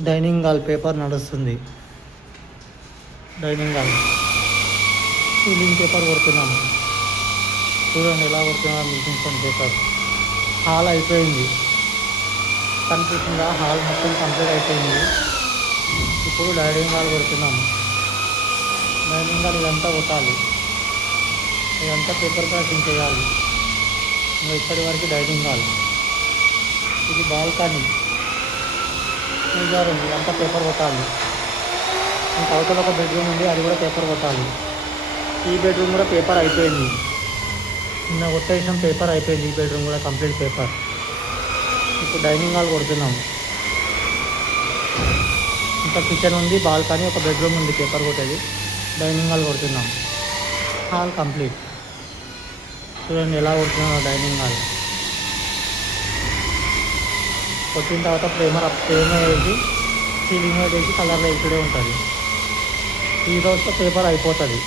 Dining hall paper నడుస్తుంది. Dining hall ceiling paper కొడుతున్నాము. చూడండి ఎలా కొడుతున్నాము మిషన్ పేపర్. హాల్ అయిపోయింది, కనిపిస్తుందా? హాల్ మొత్తం కంప్లీట్ అయిపోయింది. ఇప్పుడు డైనింగ్ హాల్ కొడుతున్నాము. డైనింగ్ హాల్ ఇదంతా కొట్టాలి, ఇదంతా పేపర్ ప్యాకింగ్ చేయాలి. ఇంకా ఇక్కడి వరకు డైనింగ్ హాల్. ఇది బాల్కనీ, పూజా రూమ్, ఇదంతా పేపర్ కొట్టాలి. ఇంకా అవతల ఒక బెడ్రూమ్ ఉంది, అది కూడా పేపర్ కొట్టాలి. ఈ బెడ్రూమ్ కూడా పేపర్ అయిపోయింది, నిన్న కొట్టేసిన పేపర్ అయిపోయింది. ఈ బెడ్రూమ్ కూడా కంప్లీట్ పేపర్. ఇప్పుడు డైనింగ్ హాల్ కొడుతున్నాము. ఇంకా కిచెన్ ఉంది, బాల్కనీ, ఒక బెడ్రూమ్ ఉంది పేపర్ కొట్టేది. డైనింగ్ హాల్ కొడుతున్నాం. Hall complete. చూడండి ఎలా కొడుతున్నాం డైనింగ్ హాల్. కొట్టిన తర్వాత ప్రేమర్ వేసి సీలింగ్ వేసి కలర్ వేసుడే ఉంటుంది. ఈ రోజుతో పేపర్ అయిపోతుంది.